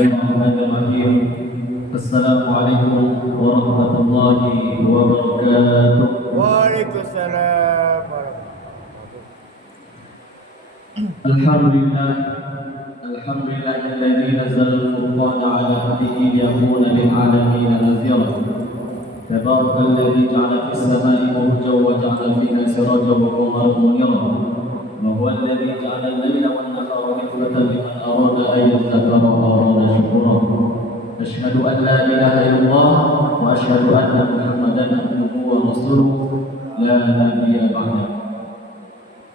Bismillahirrahmanirrahim. Assalamualaikum warahmatullahi wabarakatuh. Waalaikumsalam. Alhamdulillah. Alhamdulillahilladzi nazzala al-furqana 'ala 'abdihi liyakuna lil 'alamin nadhira. Tabarakalladzi ja'ala fis samai burujan wa ja'ala fiha sirajan wa qamaran munira. Wa huwa alladzi ja'ala al-laila wan nahara khilfatan liman arada an yadhakkara wa arada shukura. Asyhadu an la ilaha illallah wa asyhadu anna Muhammadan abduhu wa rasuluhu la nabiyya ba'dahu.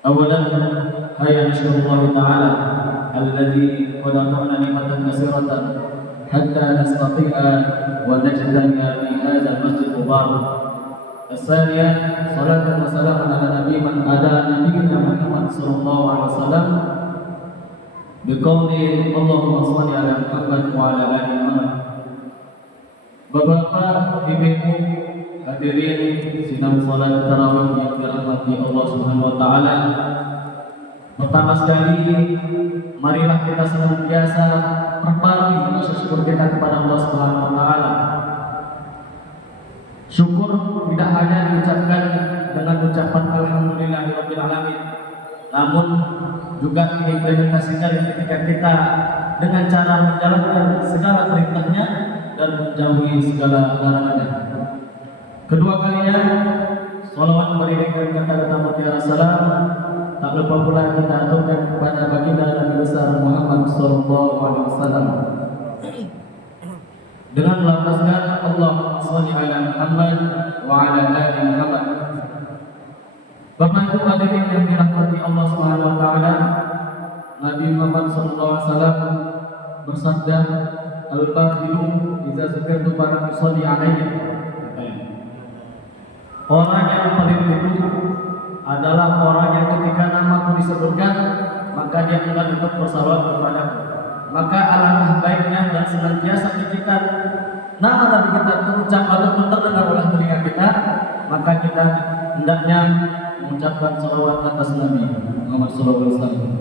Awalan hayya nasykurullah ta'ala alladzi qad ata'ana nikmatan katsiratan hatta nastati'a wa najdana fi hadzal masjid mubarak. As-saniyah salatan wa salaman ala nabiyyina Muhammad sallallahu alaihi wasallam biqauli Allahumma shalli ala Muhammad wa ala ali Muhammad. Bapak, Ibu, hadirin sidang salat tarawih yang dirahmati Allah Subhanahu wa taala. Pertama sekali, marilah kita senantiasa perbarui rasa syukur kita kepada Allah Subhanahu wa taala. Syukur tidak hanya diucapkan dengan ucapan alhamdulillahirabbil alamin, namun juga diimplementasikan ketika kita dengan cara menjalankan segala perintahnya dan menjauhi segala larangannya. Kedua kalinya, salawat beriringan kata mutiara salam, tak lupa pula kita aturkan kepada baginda Nabi besar Muhammad sallallahu alaihi wasallam dengan melafazkan Allahumma shalli ala Muhammad wa ala ali Muhammad. Bapak Ibu hadirin yang dirahmati Allah Subhanahu wa taala, Nabi Muhammad sallallahu alaihi wasallam bersabda, al-bakhilun idza dzukirtu falam yusalli alaihi. Orang yang paling buruk adalah orang yang ketika namaku disebutkan maka dia enggan untuk bersalawat kepadaku. Maka alangkah baiknya dan senantiasa ketika nama Nabi kita terucap ataupun terdengar oleh telinga kita, maka kita hendaknya mengucapkan salawat atas Nabi Muhammad sallallahu alaihi wasallam.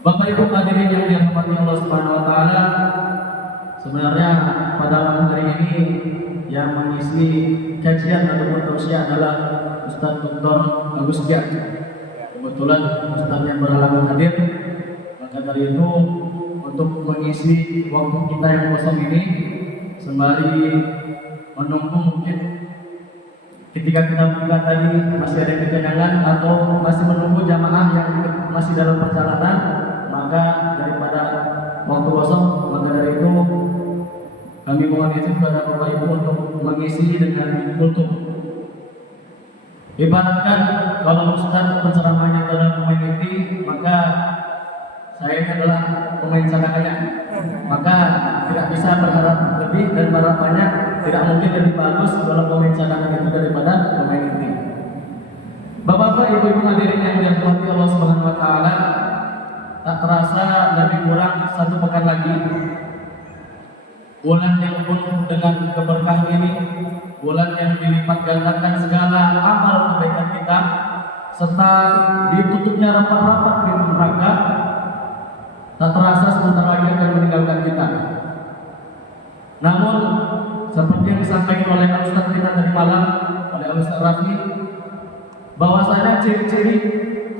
Bapak Ibu hadirin yang dirahmati Allah Subhanahu wa taala, sebenarnya pada malam hari ini yang mengisi kajian ataupun tausiah adalah Ustaz Dr. Agus Giat. Kebetulan Ustaz yang berhalangan hadir, maka dari itu untuk mengisi waktu kita yang kosong ini sembari menunggu mungkin ketika kita buka tadi masih ada kekenyangan atau masih menunggu jamaah yang masih dalam perjalanan, maka daripada waktu kosong, maka dari itu kami mohon izin kepada Bapak Ibu untuk mengisi dengan kultum. Ibaratkan kalau Ustaz penceramahnya adalah pemain inti, maka saya adalah pemain cadangannya. Maka tidak bisa berharap lebih dan berharap banyak. Tidak mungkin lebih bagus kalau pemain cadangan itu daripada pemain inti. Bapak-bapak, ibu-ibu hadirin yang dirahmati Allah Subhanahu wa taala, tak terasa lebih kurang satu pekan lagi bulan yang penuh dengan keberkahan ini, bulan yang dilipat gandakan segala amal kebaikan kita, serta ditutupnya rapat-rapat pintu neraka, tak terasa sebentar lagi akan meninggalkan kita. Namun, seperti yang disampaikan oleh Ustaz kita tadi malam, oleh Ustaz Rafi, bahwasanya ciri-ciri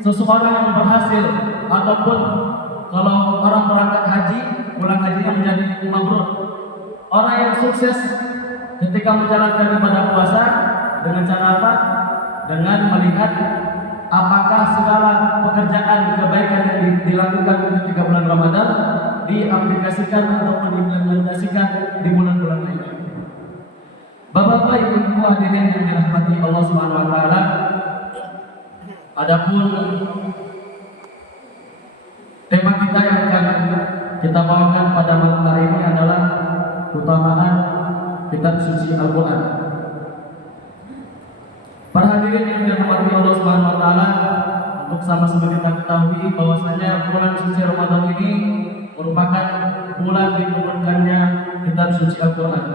seseorang yang berhasil ataupun kalau orang berangkat haji, pulang hajinya menjadi mabrur. Orang yang sukses ketika menjalankan ibadah puasa dengan cara apa? Dengan melihat apakah segala pekerjaan kebaikan yang dilakukan untuk 3 bulan Ramadan diaplikasikan ataupun diimplementasikan di bulan-bulan lainnya. Bapak-bapak, ibu-ibu hadirin yang dirahmati Allah Subhanahu wa taala, adapun tema kita yang akan kita bawakan pada malam hari ini adalah keutamaan kitab suci Al-Quran. Para hadirin yang dirahmati Allah Subhanahu wa taala, untuk sama-sama kita ketahui bahwasanya bulan suci Ramadan ini merupakan bulan diturunkannya kitab suci Al-Quran.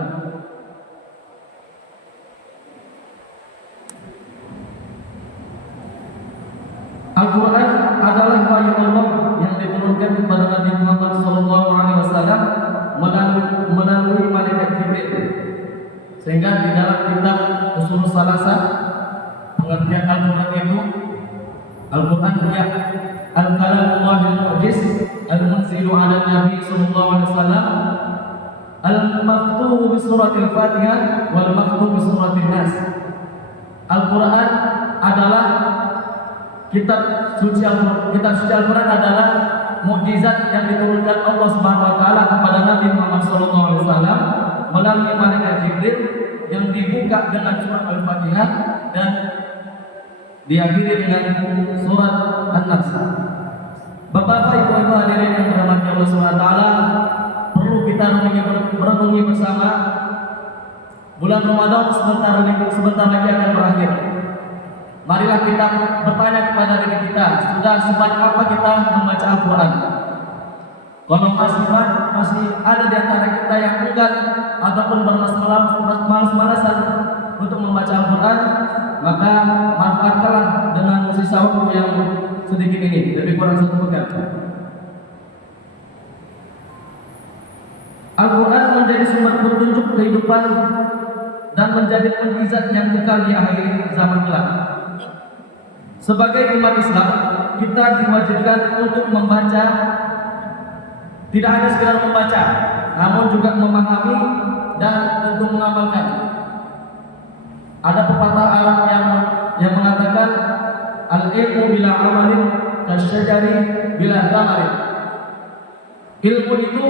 Al-Quran adalah wahyu Allah yang diturunkan kepada Nabi Muhammad SAW Sehingga di dalam kitab Ushul Salasah pengertian Al-Quran itu, Al-Quran ya al-kalamullahil mu'jiz al-munzilu ala Nabi sallallahu alaihi wasallam al-maktubu bi suratil Fatihah wal maktubu bi suratil Nas. Al-Quran adalah kitab suci Al-Quran adalah mukjizat yang diturunkan Allah Subhanahu wa taala kepada Nabi Muhammad sallallahu alaihi wasallam melalui malaikat Jibril, yang dibuka dengan surat Al-Fatihah dan diakhiri dengan surat An-Nas. Bapak-bapak, ibu-ibu hadirin yang dirahmati Allah Subhanahu wa taala, perlu kita merenungi bersama. Bulan Ramadan sebentar lagi akan berakhir. Marilah kita bertanya kepada diri kita, sudah sebanyak apa kita membaca Al-Quran? Kalau masih ada di antara kita yang enggan ataupun bermalas-malasan untuk membaca Al-Quran, maka manfaatkanlah dengan sisa waktu yang sedikit ini, lebih kurang 1 pekan. Al-Quran menjadi sumber petunjuk kehidupan dan menjadi mukjizat yang kekal di akhir zaman kelak. Sebagai umat Islam, kita diwajibkan untuk membaca, tidak hanya sekedar membaca, namun juga memahami dan untuk mengamalkan. Ada pepatah Arab yang mengatakan al-ilmu bila amalin kasyajari bila thamarin. Ilmu itu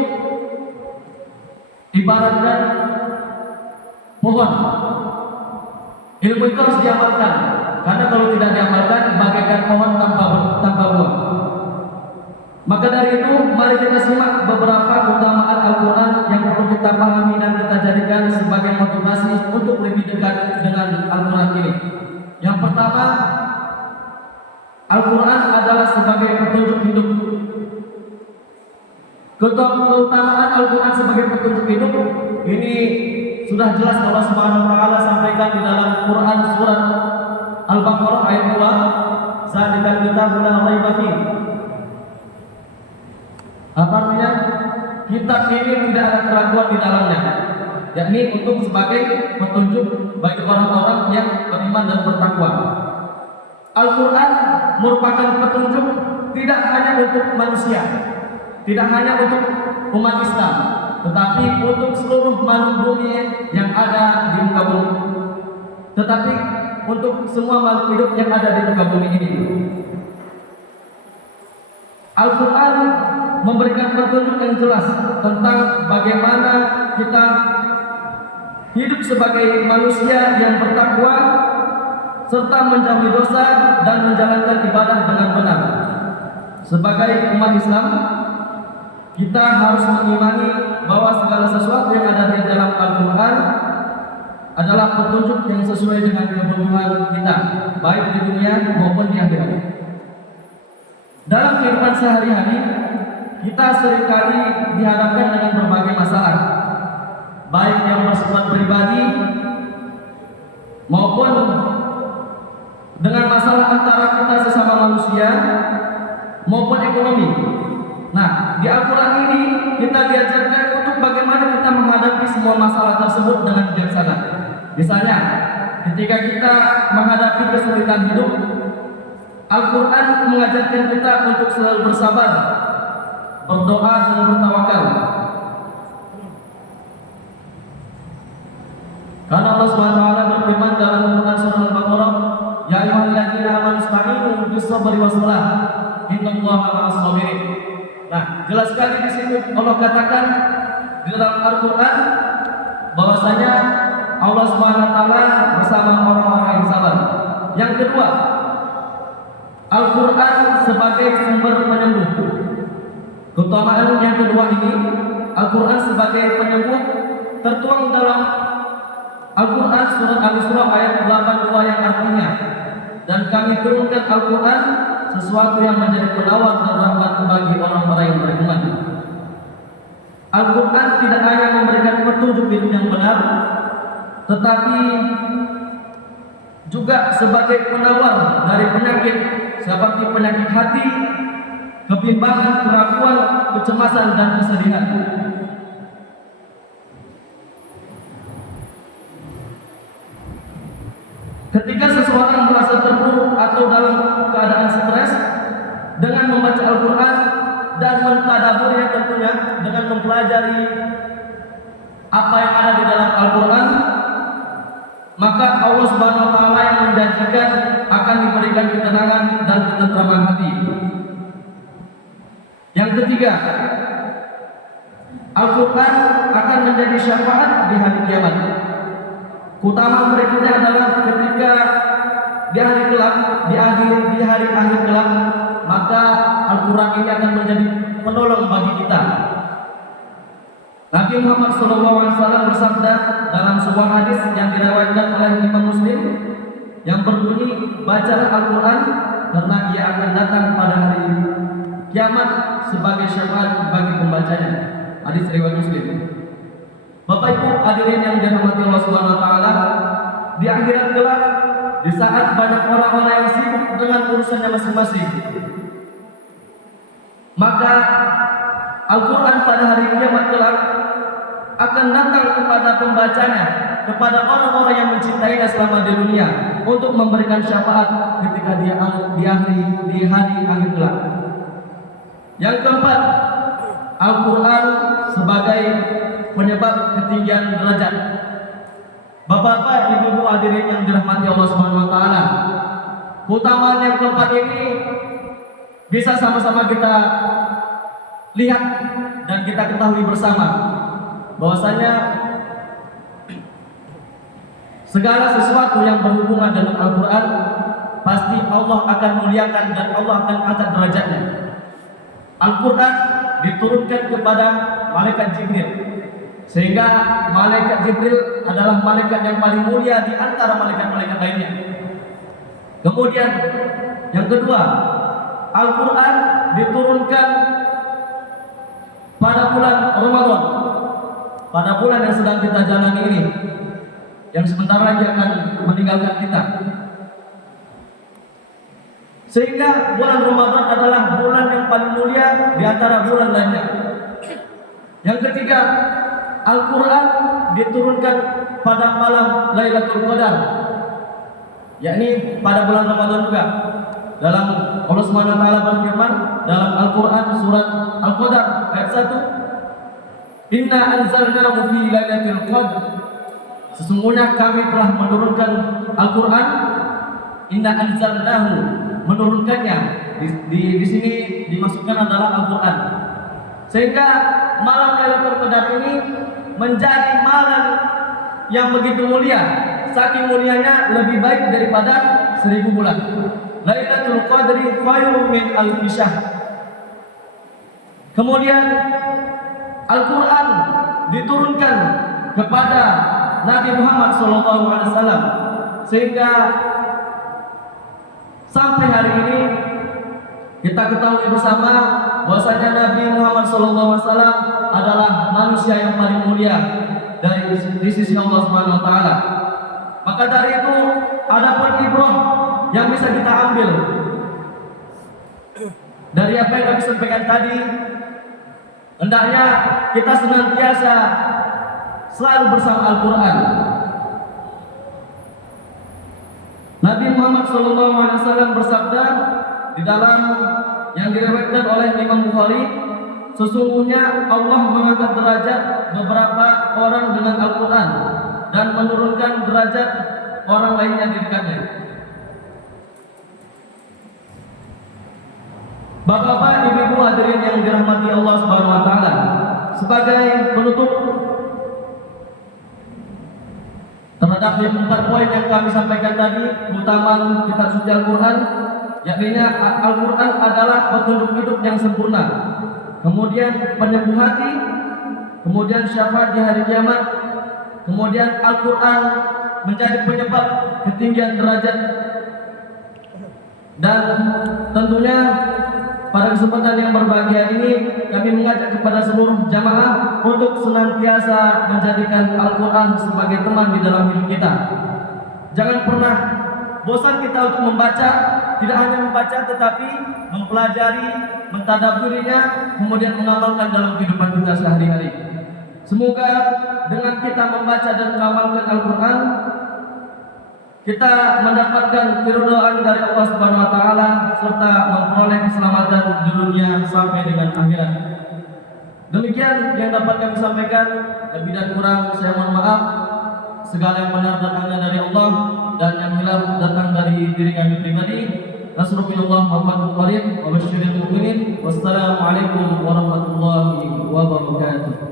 ibaratkan pohon. Ilmu itu harus diamalkan, karena kalau tidak diamalkan bagaikan pohon tanpa buah. Maka dari itu, mari kita simak beberapa keutamaan Al-Quran yang perlu kita pahami dan kita jadikan sebagai motivasi untuk lebih dekat dengan Al-Quran ini. Yang pertama, Al-Quran adalah sebagai petunjuk hidup. Keutamaan Al-Quran sebagai petunjuk hidup ini sudah jelas Allah Subhanahu wa taala sampaikan di dalam Quran surat Al-Baqarah ayat 2, "Zalikal kitabul la raiba fihi." Apa artinya? Kitab ini tidak ada keraguan di dalamnya, yakni untuk sebagai petunjuk bagi orang-orang yang beriman dan bertakwa. Al-Quran merupakan petunjuk tidak hanya untuk manusia, tidak hanya untuk umat Islam, tetapi untuk seluruh makhluk bumi yang ada di muka bumi, tetapi untuk semua makhluk hidup yang ada di muka bumi ini. Al-Quran memberikan petunjuk yang jelas tentang bagaimana kita hidup sebagai manusia yang bertakwa serta menjauhi dosa dan menjalankan ibadah dengan benar. Sebagai umat Islam, kita harus mengimani bahwa segala sesuatu yang ada di dalam Al-Quran adalah petunjuk yang sesuai dengan kebutuhan kita, baik di dunia maupun di akhirat. Dalam kehidupan sehari-hari, kita seringkali dihadapkan dengan berbagai masalah, baik yang bersifat pribadi maupun dengan masalah antara kita sesama manusia maupun ekonomi. Nah, di Al-Quran ini kita diajarkan untuk bagaimana kita menghadapi semua masalah tersebut dengan bijaksana. Misalnya, ketika kita menghadapi kesulitan hidup, Al-Quran mengajarkan kita untuk selalu bersabar, berdoa dan bertawakal. Karena Allah SWT berfirman dalam Quran surah Al-Baqarah, "Ya ayyuhalladzina amanu ista'inu bis-sabri was-salah, innallaha ma'as-sabirin." Nah, jelas sekali di sini Allah katakan di dalam Al-Quran bahwasanya Allah SWT bersama orang-orang yang sabar. Yang kedua, Al-Quran sebagai sumber penyembuh. Keutamaan yang kedua ini, Al-Quran sebagai penyembuh tertuang dalam Al-Quran surat Al-Isra ayat 82 yang artinya, "Dan kami turunkan Al-Quran sesuatu yang menjadi penawar dan rahmat bagi orang-orang yang beriman." Al-Quran tidak hanya memberikan petunjuk hidup yang benar, tetapi juga sebagai penawar dari penyakit seperti penyakit hati, kebimbangan, keraguan, kecemasan dan kesedihan. Ketika seseorang merasa terpuruk atau dalam keadaan stres, dengan membaca Al-Quran dan mentadaburnya tentunya dengan mempelajari apa yang ada di dalam Al-Quran, maka Allah Subhanahu wa taala yang menjanjikan akan diberikan ketenangan dan ketentraman hati. Yang ketiga, Al-Quran akan menjadi syafaat di hari kiamat. Keutamaan berikutnya adalah ketika di hari kelak, di hari akhir kelak, maka Al-Quran ini akan menjadi penolong bagi kita. Nabi Muhammad SAW bersabda dalam sebuah hadis yang diriwayatkan oleh Imam Muslim yang berbunyi, bacalah Al-Quran karena ia akan datang pada hari kiamat sebagai syafaat bagi pembacanya. Hadis riwayat Muslim. Bapak Ibu hadirin yang dirahmati Allah Subhanahu wa taala, di akhirat kelak, di saat banyak orang-orang yang sibuk dengan urusannya masing-masing, maka Al-Quran pada hari kiamat kelak akan datang kepada pembacanya, kepada orang-orang yang mencintainya selama di dunia, untuk memberikan syafaat ketika di hari akhir kelak. Yang keempat, Al-Quran sebagai penyebab ketinggian derajat. Bapak-bapak, ibu-ibu hadirin yang dirahmati Allah Subhanahu wa taala, keutamaan yang keempat ini bisa sama-sama kita lihat dan kita ketahui bersama bahwasanya segala sesuatu yang berhubungan dengan Al-Quran pasti Allah akan muliakan dan Allah akan angkat derajatnya. Al-Quran diturunkan kepada malaikat Jibril, sehingga malaikat Jibril adalah malaikat yang paling mulia di antara malaikat-malaikat lainnya. Kemudian yang kedua, Al-Quran diturunkan pada bulan Ramadan, pada bulan yang sedang kita jalani ini, yang sebentar lagi akan meninggalkan kita. Sehingga bulan Ramadan adalah bulan yang paling mulia di antara bulan lainnya. Yang ketiga, Al-Quran diturunkan pada malam Lailatul Qadar, yakni pada bulan Ramadan juga. Dalam Allah Subhanahu wa taala berfirman dalam Al-Quran surat Al-Qadar ayat 1, Inna anzalnahu fi lailatul qadr. Sesungguhnya kami telah menurunkan Al-Quran. Inna anzalnahu, menurunkannya. Di sini dimaksudkan adalah Al-Quran. Sehingga malam Lailatul Qadar ini menjadi malam yang begitu mulia. Saking mulianya lebih baik daripada 1000 bulan. Lailatul Qadri khairun min alfi syahr. Kemudian Al-Quran diturunkan kepada Nabi Muhammad SAW, sehingga sampai hari ini kita ketahui bersama bahwasanya Nabi Muhammad SAW adalah manusia yang paling mulia di sisi Allah Subhanahu wa taala. Maka dari itu ada ibrah yang bisa kita ambil dari apa yang kami sampaikan tadi. Hendaknya kita senantiasa selalu bersama Al-Quran. Nabi Muhammad SAW bersabda di dalam yang diriwayatkan oleh Imam Bukhari, sesungguhnya Allah mengangkat derajat beberapa orang dengan Al-Quran dan menurunkan derajat orang lainnya di dekatnya. Bapak-bapak, ibu-ibu hadirin yang dirahmati Allah Subhanahu wa taala, sebagai penutup terhadap 4 poin yang kami sampaikan tadi, keutamaan kitab suci Al-Quran, yakni Al-Quran adalah petunjuk hidup yang sempurna, kemudian penyembuh hati, kemudian syafaat di hari kiamat, kemudian Al-Quran menjadi penyebab ketinggian derajat, dan tentunya pada kesempatan yang berbahagia ini kami mengajak kepada seluruh jamaah untuk senantiasa menjadikan Al-Quran sebagai teman di dalam hidup kita. Jangan pernah bosan kita untuk membaca, tidak hanya membaca tetapi mempelajari, mentadaburinya, kemudian mengamalkan dalam kehidupan kita sehari-hari. Semoga dengan kita membaca dan mengamalkan Al-Quran, kita mendapatkan keridhaan dari Allah Subhanahu wa taala serta memperoleh keselamatan di dunia sampai dengan akhirat. Demikian yang dapat kami sampaikan, lebih dan kurang saya mohon maaf. Segala yang benar datangnya dari Allah dan yang hilaf datang dari diri kami pribadi. Nasrullah Muhammad Qarim wa basyiril mu'minin. Wassalamualaikum warahmatullahi wabarakatuh.